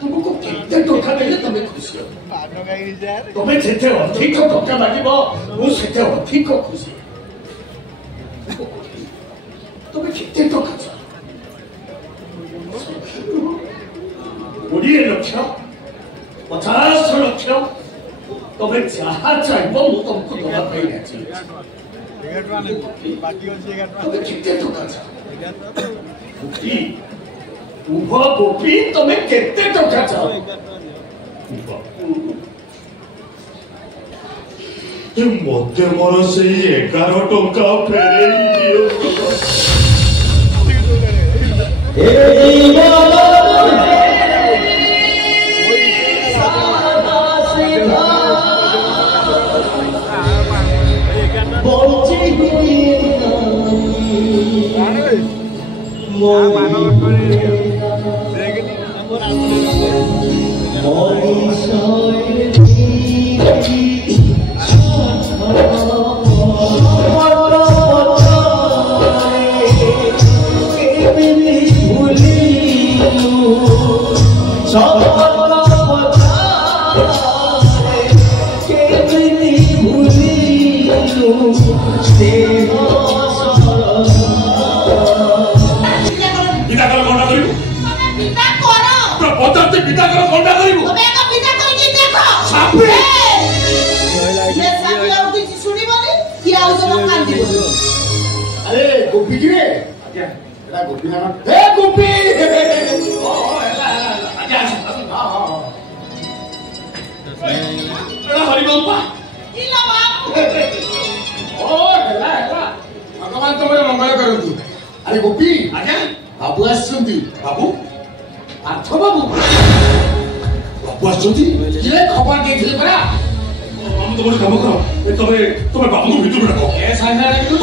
तुमको केते टका देले तमे खुशी हो तमे जेते अधिक टका लागिबो मु सेते अधिक खुशी तमे केते टका छ 20 लक्ष 50 लक्ष तमे जहा चाहबो मु तुमको दबा पाई अछि तमे केते टका छ उभा गोपी तमे केते टका चाहो ये मते मोर से 11 टका फेरे दियो ए अरे गोपी जी क्या गोपी ना ए गोपी ओ एला आजा हां हां एला हरि बाबा इला बाबू ओ एला भगवान तुम्हारे मंगल करंतु अरे गोपी आजा बाबू आछंती बाबू पार्थ बाबू बाबू आछंती किले खबर देथिले परा हम तो बड़ काम करो तुम्हें बाबू को भीतर रखो ए साइना रे तू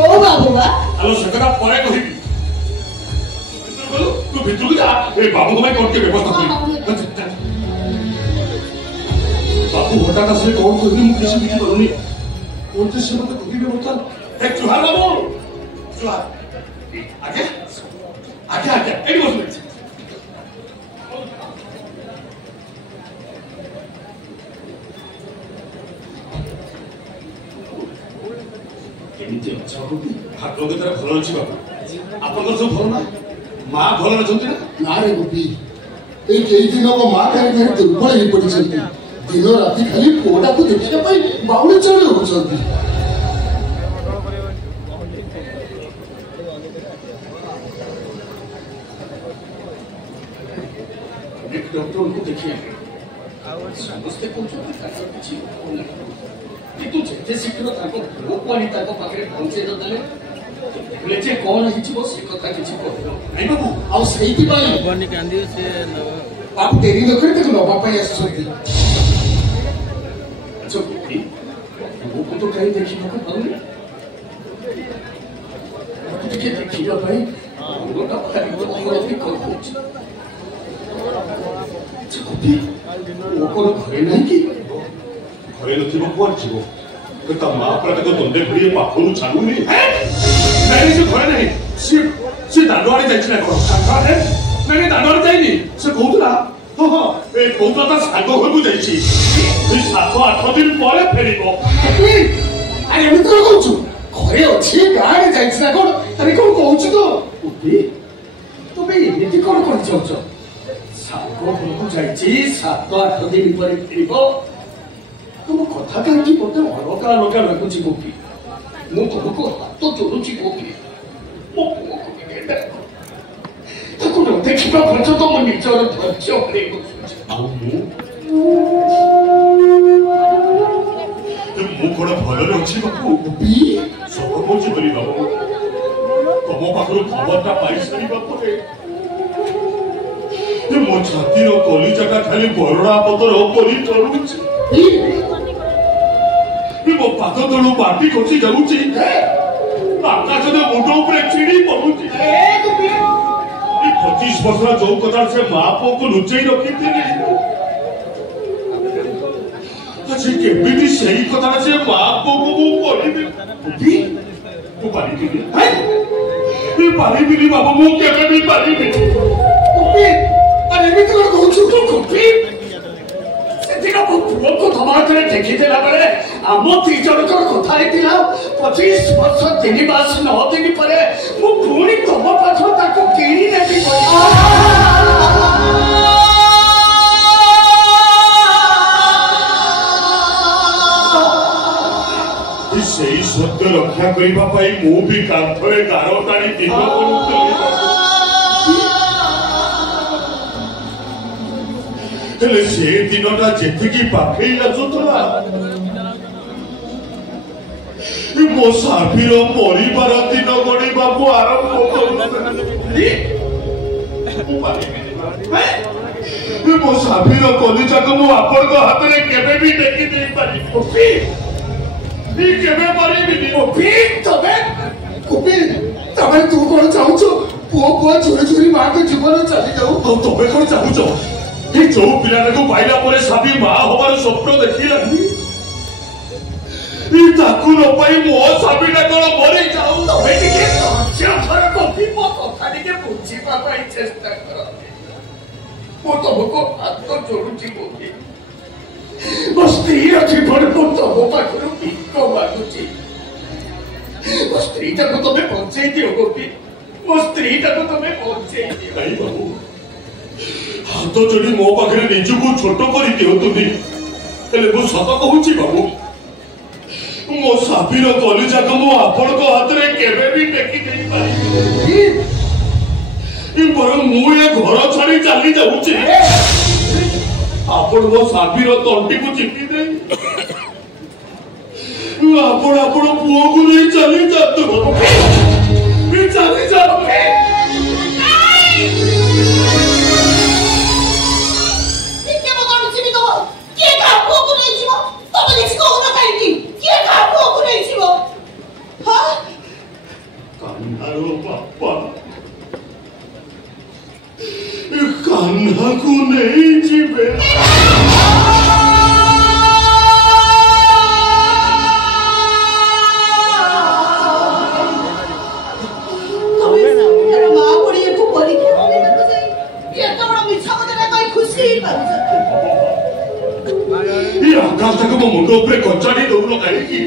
ओ बाबू बा हेलो सकरा परे कहिबी तू भीतर को जा ए बाबू को मैं कोर्ट के व्यवस्था करी बाबू होता का से कौन कहिबी मु किसी बुझी पारुनी कोर्ट से मत कहिबी होता ए जुहार बाबू जुहार आगे आगे आगे एडी बस भाग्य भल अच्छी बाबू आप सब भल ना माँ भल अच्छा ना रे गोपी कई दिन हम माँ भाई भाई दुर्बल हो पड़ी दिन राति खाली पुआटा को देखा बाउले चढ़ होती डॉक्टर उनको देखिए समस्ते किंतु जेते शीघ्र गोपनीता पाखे पहुंचे देले जे कौन हो से कथा किसी नहीं बाबू आउ सही बाबू देरी न करे नवा आसुच्च को तो कहीं देखा पाऊनी देखा घरे ना कि घरे नथिबो कोन छिबो तो मां प्रति तो दंडे भरी पाखरु छाडुनी नहीं से घरे नहीं से दांडवाड़ी जाइछ ना को काहे नहीं दांडवाड़ी जाइनी से कहउतला हो हो ए कहउतला ता सागो घरु जाइछि ए 7-8 दिन परे फेरिबो अरे हम तो कहउछु घरे अछि गाड़ी जाइछ ना कोन अरे कोन कहउछु तो ओके तो बे एति कोन कोन छौछ सागो घरु जाइछि 7-8 दिन परे फेरिबो तुम कथा कहीं मत अलगा अलगा लगुच गोपी मु तुमको हाथ जोड़ुची गोपी मो पुओ को देखा पर्यंत तो मो निजर धैर्य हरे मु कौन भल अच्छी बाबू गोपी सब कौन बोली बाबू तुम पाखर खबरटा पाई सारा मो छाती कलिजाटा खाली बरड़ा पतर परी चलुची मो पाद तलू बाटी खसी जाऊँगी आकाश मुंड उपर चिड़ी पड़ुची 25 वर्ष जो कथा से माँ पुओ को लुचई रखी केमी से कथा से माँ पुओ को କରିବି ବି ମୁଁ ପାରିବିନି ମୁଁ ପାରିବିନି ବାବୁ ମୁଁ କେବେ ବି ପାରିବିନି କୁପି ଆରେ ଏମିତି କଣ କହୁଛୁ ତୁ କୁପି ସେଦିନ ମୋ ପୁଅକୁ ତମ ହାତରେ ଦେଖିଥିଲା ବେଳେ ଆମ ଦି ଜଣଙ୍କର କଥା ହେଇଥିଲା 25 ବର୍ଷ 3 ମାସ 9 ଦିନ ପରେ ମୁଁ ପୁଣି ତମ ପାଖରୁ ତାକୁ କିଣି ନେବି ସେଇ ସତ୍ୟ ରକ୍ଷା କରିବା ପାଇଁ ମୁଁ ବି କାନ୍ଥରେ ଗାର ଟାଣି ଦିନ କରୁଥିଲି ହେଲେ ସେ ଦିନଟା ଯେତିକି ପାଖେଇ ଆସୁଥିଲା ମୋ ସାବିର ପରିବାର ଦିନ ଗଣିବାକୁ ଆରମ୍ଭ କରୁଥିଲି ମୋ ସାବିର କଲିଜାକୁ ମୁଁ ଆପଣଙ୍କ ହାତରେ କେବେ ବି ଟେକି ଦେଇପାରିବି କେବେ ପାରିବିନି ତମେ ତୁ କଣ ଚାହୁଁଛୁ ପୁଅ ଚୋରି ଚୋରି ମାଙ୍କ ଜୀବନ ଚାଲି ଯାଉ ଆଉ ତମେ କଣ ଚାହୁଁଛ ଏ ଯୋଉ ପିଲାଟାକୁ ପାଇଲା ପରେ ସାବି ମା ହବାର ସ୍ୱପ୍ନ ଦେଖିଲାନି ତାକୁ ନ ପାଇ ମୋ ସାବିଟା କଣ ମରି ଯାଉ ତମେ ଟିକେ ମୋ କଥା ଟିକେ ବୁଝିବା ପାଇଁ ଚେଷ୍ଟା କର ମୁଁ ତମକୁ ହାତ ଯୋଡୁଛି କୋବି ମୋ ସ୍ତ୍ରୀର ଜୀବନକୁ ତମ ପାଖରୁ ଭିକ ମାଗୁଛି ମୋ ସ୍ତ୍ରୀଟାକୁ ତମେ ବଞ୍ଚେଇ ଦିଅ ଗୋପୀ ମୋ ସ୍ତ୍ରୀଟାକୁ ତମେ ବଞ୍ଚେଇ ଦିଅ କାହିଁ ବାବୁ ହାତ ଯୋଡି ମୋ ପାଖରେ ନିଜକୁ ଛୋଟ କରି ଦିଅନ୍ତୁନି ହେଲେ ମୁଁ ସତ କହୁଛି ବାବୁ ମୋ ସାବିର କଲିଜାକୁ ମୁଁ ଆପଣଙ୍କ ହାତରେ କେବେ ବି ଟେକି ଦେଇପାରିବି ବରଂ ମୁଁ ଏ ଘର ଛାଡି ଚାଲି ଯାଉଛି ଆପଣ ମୋ ସାବିର ତଣ୍ଟିକୁ ଚିପି ଦେଇ ଆପଣ ଆପଣ ପୁଅକୁ ନେଇ ଚାଲି ଯାଆନ୍ତୁ ଚାଲି ଯାଆନ୍ତୁ କାହ୍ନାର ବାପା କାହ୍ନାକୁ ନେଇଯିବେ ଆକାଶଟାକୁ ମୋ ମୁଣ୍ଡ ଉପରେ କଚାଡ଼ି ଦଉନ କାହିଁକି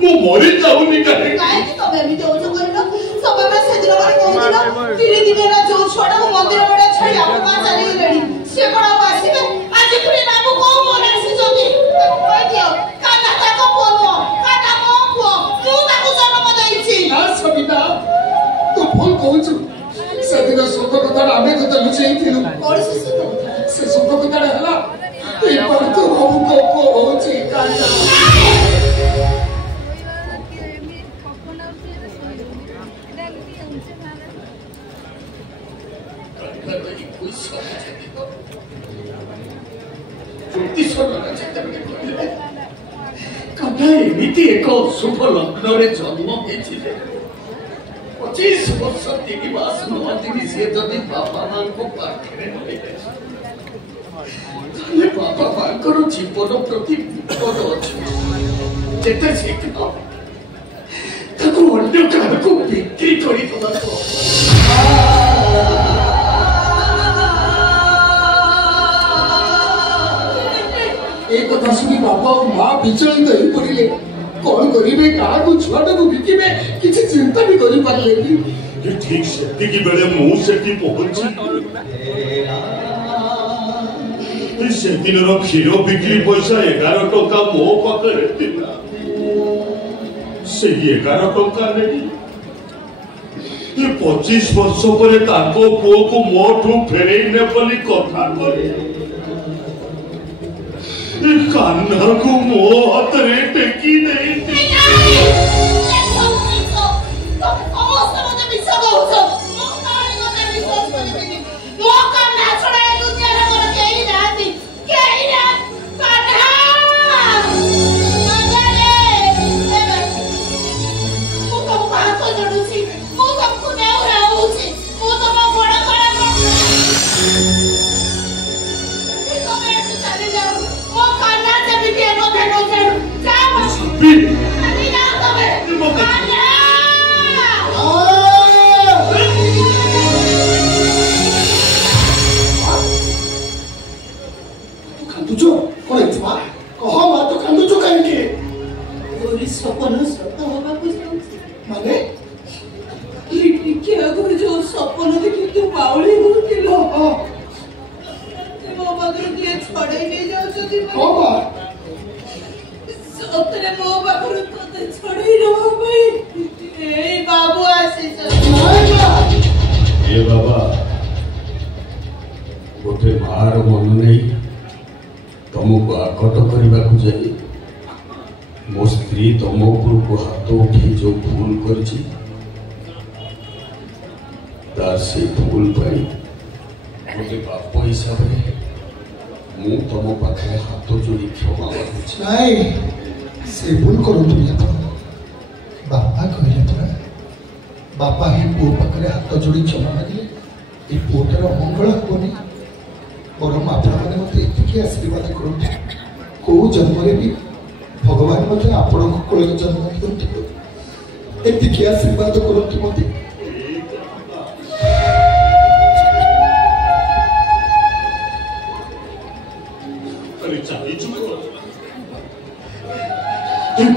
ମୁଁ ମରି ଯାଉନି କାହିଁକି ତମେ ଏମିତି ଅଭିଯୋଗ କରିଲ ସବୁବେଳେ ସେଦିନ ପରେ କହୁଥିଲ ଧୀରେ ଧୀରେ ଯୋଉ ଛୁଆଟାକୁ ମନ୍ଦିର ଭଳିଆ ଛାଡି ଆମ ଗାଁ ଚାଲିଗଲେଣି ସେ କଣ ଆଉ ଆସିବେ ଆଜି ପୁଣି ବାବୁ କୋଉ ମନେ ଆସିଛନ୍ତି କହିଦିଅ କାହ୍ନା ତାଙ୍କ ପୁଅ ନୁହଁ କାହ୍ନା ମୋ ପୁଅ ମୁଁ ତାକୁ ଜନ୍ମ ଦେଇଛି ସବିତା ତୁ ଭୁଲ କହୁଛୁ ସେଦିନ ସତ କଥାଟା ଆମେ ତତେ ଲୁଚେଇଥିଲୁ ସେ ସତ କଥାଟା ହେଲା ଏପରି ତୁ କହୁଛି କାହ୍ନା ଏମିତି ଏକ ଶୁଭ ଲଗ୍ନରେ ଜନ୍ମ ହେଇଥିଲେ 25 ବର୍ଷ 3 ମାସ 9 ଦିନ ସିଏ ଯଦି ବାପା ମାଙ୍କ ପାଖରେ ରହିବେ ତାହେଲେ ବାପା ମାଙ୍କର ଜୀବନ ପ୍ରତି ବିପଦ ଅଛି ଯେତେ ଶୀଘ୍ର ତାକୁ ଅନ୍ୟ କାହାକୁ ବିକ୍ରି କରିଦେବାକୁ ଏ କଥା ଶୁଣି ବାପା ଓ ମା ବିଚଳିତ ହେଇ ପଡିଲେ କଣ କରିବେ କାହାକୁ ଛୁଆଟାକୁ ବିକିବେ କିଛି ଚିନ୍ତା ବି କରିପାରିଲେନି ଠିକ ସେତିକି ବେଳେ ମୁଁ ସେଠି ପହଞ୍ଚି ସେଦିନର କ୍ଷୀର ବିକ୍ରି ପଇସା 11 ଟଙ୍କା ମୋ ପାଖରେ ଥିଲା ସେଇ 11 ଟଙ୍କା ନେଇ 25 ବର୍ଷ ପରେ ତାଙ୍କ ପୁଅକୁ ମୋଠୁ ଫେରେଇ ନେ ବୋଲି କଥା କରେ କାହ୍ନାକୁ ମୋ ହାତରେ ଟେକି ଦେଇଥିଲି मते कांदुचो कोण मा कह मा तो कांदुचो काहे ओरी सपन सत होबाकू जाउछि माने लिटिके अगर जो सपन देखि तू बावली होतिलो मो बागर के छड़े ले जाउ जदी बाबा सतरे मो बागर तो छड़े रहो भाई ए बाबू आसी ए बाबा गोटे मार मन नहीं तुमको आकट करने को जाए मो स्त्री तुम उपरको हाथ उठे जो भूल कर से भूल पाई गोटे बाप हिसाब से मु तुम पाखे हाथ जोड़ी क्षमा मांगुछि नहीं से भूल करूँ तुम बापा कहले तो बापा ही पु पाखे हाथ जोड़ी क्षमा मांगे ये पुटर मंगल हेनी बरम आपण मैंने मत ये आशीर्वाद करूँ कौ जन्म भी भगवान मत आपण कोल जन्म दिखते आशीर्वाद करूँ मत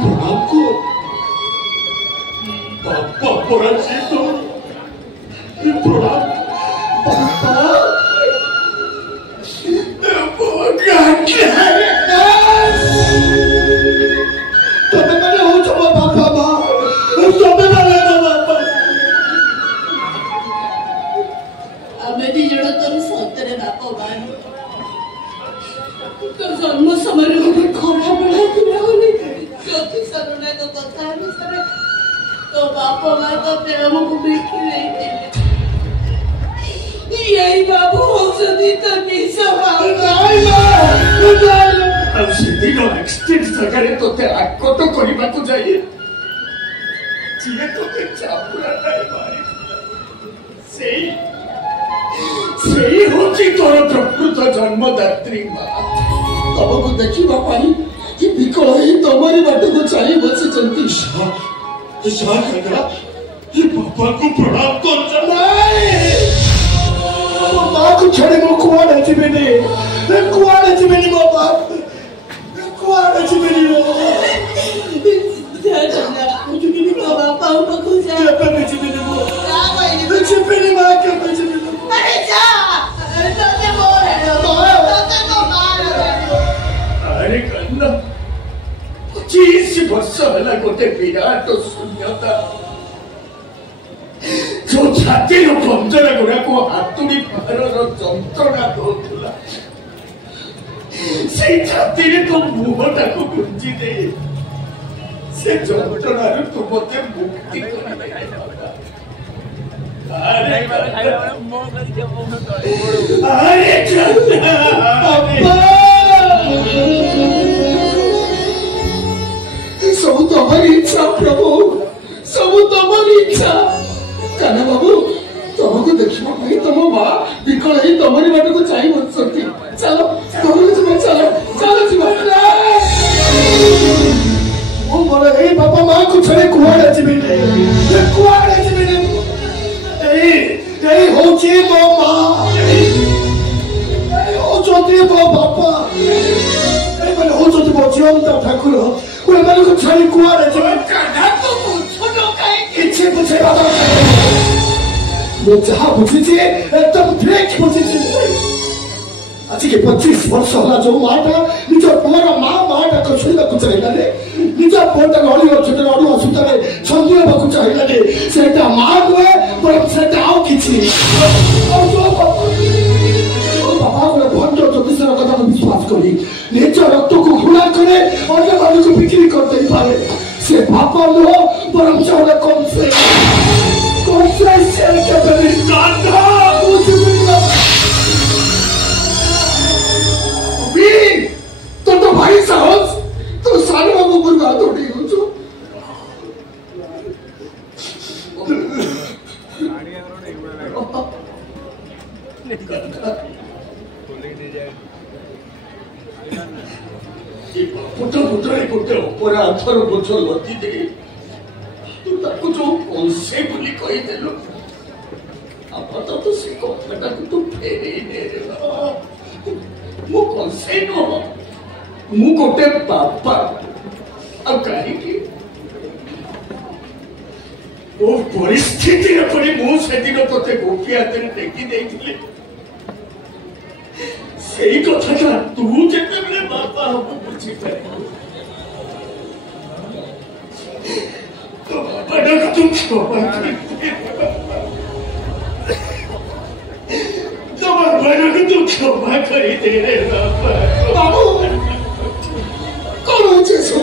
प्रणाम को बापा पराची तो प्रणाम बापा तबे मैंने हो चुका बापा माँ तबे मैंने ना बापा हमें दी जड़ा तो सतरे बापा बान तो जन्म समय में खरा बड़ा दिया होने ज्योति सरुने तो कथा है सर तो बापा माँ तो प्रेम को बिखी नहीं थे यही बाबू हो सदी तो निशा अब सीधी नो एक्सटेंड सगरे तो ते आको तो करिबा को जाइए जिए तो ते चापुरा नाही मारी सेही होची तोर प्रकृत जन्मदात्री मां तबको देखिबा पाई ये बिकल ही तमारी बाटे को चाहि बसे चलती ईशा कहना ये पापा को प्रणाम कर नहीं मां को छड़े मो कुआड़े जिबेनी मो बाप कुआड़े जिबेनी मो जिबेनी तो बापा को खोजा पे जिबेनी मो जा भाई जिबेनी मां के पे जिबेनी अरे जा तो ते मोर है तो तो मार अरे कन्ना 25 वर्ष होला गोटे विराट शून्यता जो छाती पंजर गुड़ा को हाथुड़ी पार जंत्रणा दौला से छाती तो मुहटा को गुंजी दे से जंत्रणा तू मते मुक्ति अरे सब तुम्हारी इच्छा प्रभु सब तुम्हारी इच्छा काना बाबू तुमको देखिबा भाई तुम मां बिकल ही तुम्हारी बाटे को चाहि बसती चलो चलो जीवा ओ मोरे ए बाबा मां को छड़े कुआड़े जिबिने ए होची मो मां ए हो जोती मो बापा ए माने हो जोती मो जीवंत ठाकुर ओरे माने को छड़े कुआड़े जिबिने काना तो मुछनो काहे किछे बुझे बाबा जहाँ बुझीचे एकदम ठीक बुझीचे आज के 25 वर्ष होला जो माटा निज पुअर माटा को छुइबा को चाहिला ने निज पुअटा गड़ी छोटे गड़ी असुतरे छंदिया बाकू चाहिला ने सेटा मां हुए पर सेटा आउ किछि और जो बाबा को भंड ज्योतिषर कथा को विश्वास करी निज रक्त को घृणा करे और ये बाबू को बिक्री कर दे पारे से पापा लो परम चौड़ा कौन से के बने कांधा मुझे मिला तो भाई साहब तो सारे बाबू पर बात हो रही हो जो पुत्र पुत्र एक ऊपर आथर बोझ लती दे तू ताको जो कौनसे बोली कही देलु अब तो से कथाटा तू फेरे दे रे मु कौनसे नो मु गोटे बापा अब कहीं की वो परिस्थिति पड़ी मु से दिन तोते गोपी हाथ में टेकी देइथिले सेही कथाटा तू जेते बेले बापा हम बुझी पारे तो बापा का तुम क्षमा करते तो बापा का तुम क्षमा कर दे रे बापा बाबू कौन होचे सो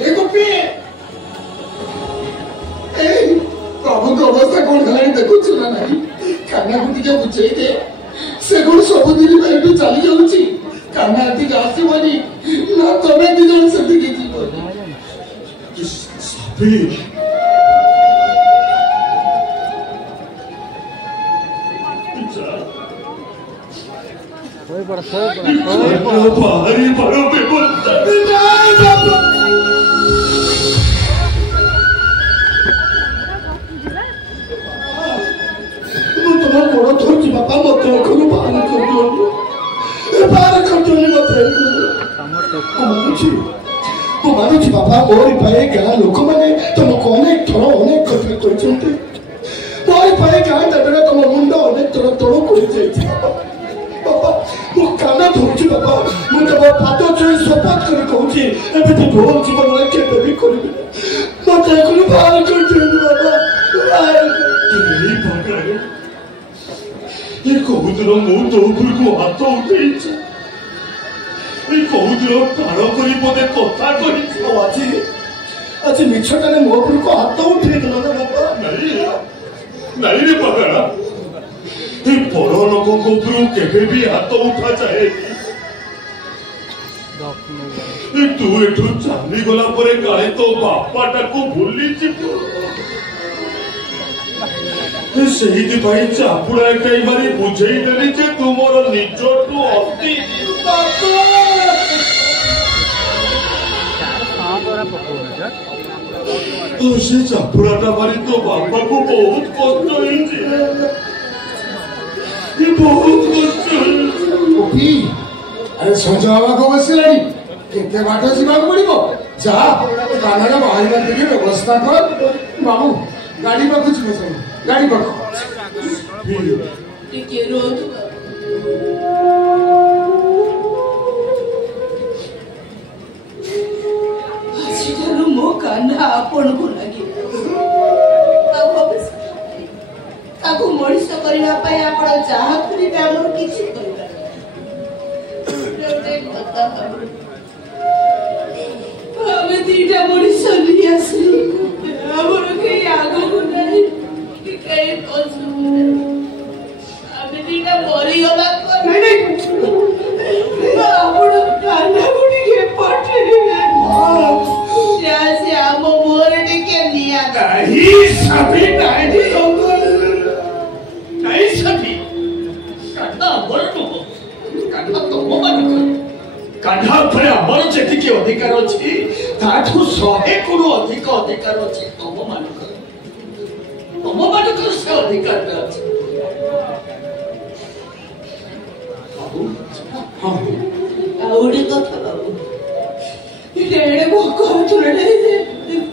ए गोपी ए बाबू को अवस्था कौन घाई देखो चला नहीं खाना को टिके बुझे दे से कौन सब दिन में एटू चली जाउची खाना आती जासी बनी ना तमे दी जण से दी दी साबी बाहरी बड़ों पे बोलता तुम्हारा बड़ा थोड़ी सी बापा मत करो बाहर कर दो बाहर कर दो ये मत मानुची बापा मोरी पाए गाँ लोक मैंने तुमको अनेक थर अनेक कथा कहते मोरी पाए गाँ दादा तुम मुंड अनेक थर तोड़ कर बापा मु काना धरुची बापा मु तब पाद छुई शपथ कर कहूची एबे तो भोल जीवन रे केबे भी करबी मते कोन बाहर कर दे बापा नहीं पागल ये कबूतर मु तो ऊपर को हाथ उठेइछ ये कबूतर प्राण करी पदे कथा कहिछ आज आज मिछटाने मो ऊपर को हाथ उठे देला ना बापा नहीं रे पागल ये बड़ लोक को ऊपर केबे भी हाथ उठा जाए तू एठू चली गला परे काले तो बापाटा को भूली जीव सेहिति भाई चापुड़ा कई बारी बुझेई देली जे तुमर निजटू अति से चापुड़ाटा मारी तो बापा को बहुत कष्ट होइछे बहुत कष्ट गोपी अरे संजय बाबा को बसिलानी केते बाटो जीवा पड़िबो जा कानारा बाहर कर के व्यवस्था कर बाबू गाड़ी पर कुछ बसो गाड़ी पर टिके रोत आजिठारु मो कान्हा आपण को लागी ताको मଣିଷ କରିବା ପାଇଁ ଆପଣ ଯାହା କରିବେ ଆମର କିଛି କରିବାର ଆମେ ଦିଟା ମଣିଷ ନେଇ ଆସିଲୁ ଆମର କେହି ଆଗକୁ ନାହିଁ କେହି ପଛକୁ ଆମେ ଦିଟା ମରିଗଲା ଆପଣ କାନ୍ହାକୁ ଟିକେ ପଠେଇବେ ସେ ଆମ ମୁହଁରେ ଟିକେ ନିଆଁ नहीं सभी नहीं सभी कान्हा बरनो कान्हा तो मन कान्हा पर अमर जेति के अधिकार अछि ताठू 100 गुण अधिक अधिकार अछि तुम मानकर से अधिकार अछि बाबू आउडे कथा बाबू एडे भोक तुरडे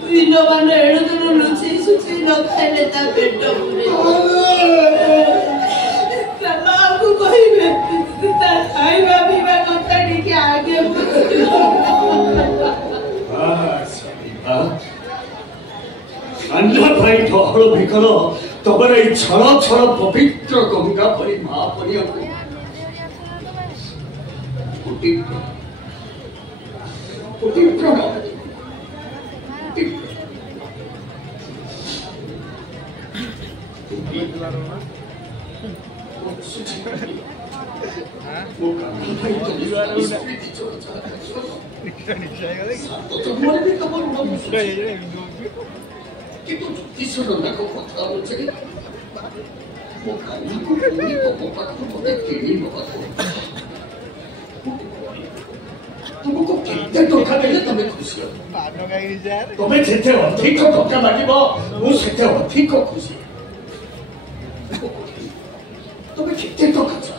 दिन मान एडे तो लुचि सुचि न खाइले ता पेट पुरे बाबू कहिबे ता खाइबा पीबा कथा टिके आगे अन्ना भाई ठहर भिकर तबर ई छल छल पवित्र गंगा परि महापरि কিন্তু জ্যোতিষর নাকো কথা বলছে মো কান্নাকু পুনি তো পাখু মতে কেনি বাবা तुमको କେତେ ଟଙ୍କା ଦେଲେ ତମେ ଖୁସି ହବ ତମେ ଯେତେ ଅଧିକ ଟଙ୍କା ମାଗିବ ମୁଁ ସେତେ ଅଧିକ ଖୁସି ତମେ କେତେ ଟଙ୍କା ଚାହ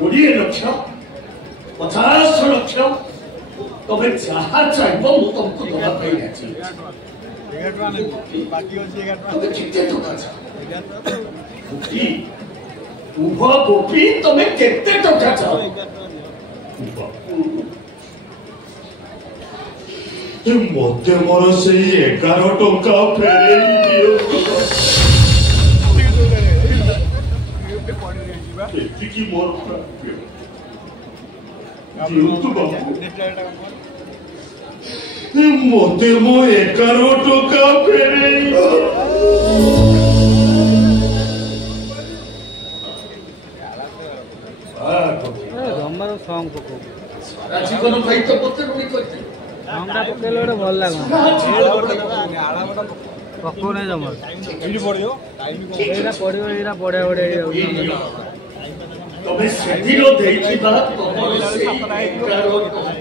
20 ଲକ୍ଷ 50 ଲକ୍ଷ ତମେ ଯାହା ଚାହିଁବ ମୁଁ ତମକୁ ଦେବା ପାଇଁ ରାଜି ତମେ କେତେ ଟଙ୍କା ଚାହ ଗୋପୀ ତମେ କେତେ ଟଙ୍କା ଚାହ ମତେ ମୋର ସେଇ 11 ଟଙ୍କା ଫେରେଇ ଦିଅ ଏତିକି ମୋର ଦିଅନ୍ତୁ ବାବୁ ମତେ ମୋ 11 ଟଙ୍କା ଫେରେଇ ସାରା ଜୀବନ ପାଇଁ ତ ମତେ ଋଣୀ କରିଥିଲି ଭଲ ଲାଗେ ପକଉନି ଜମା ଏଇଟା ପଡିବ ଏଇଟା ବଢିଆ ବଢିଆ ତମେ ସେଦିନ ଦେଇଥିବା ତମର ସେଇ 11 ଟଙ୍କା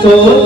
तो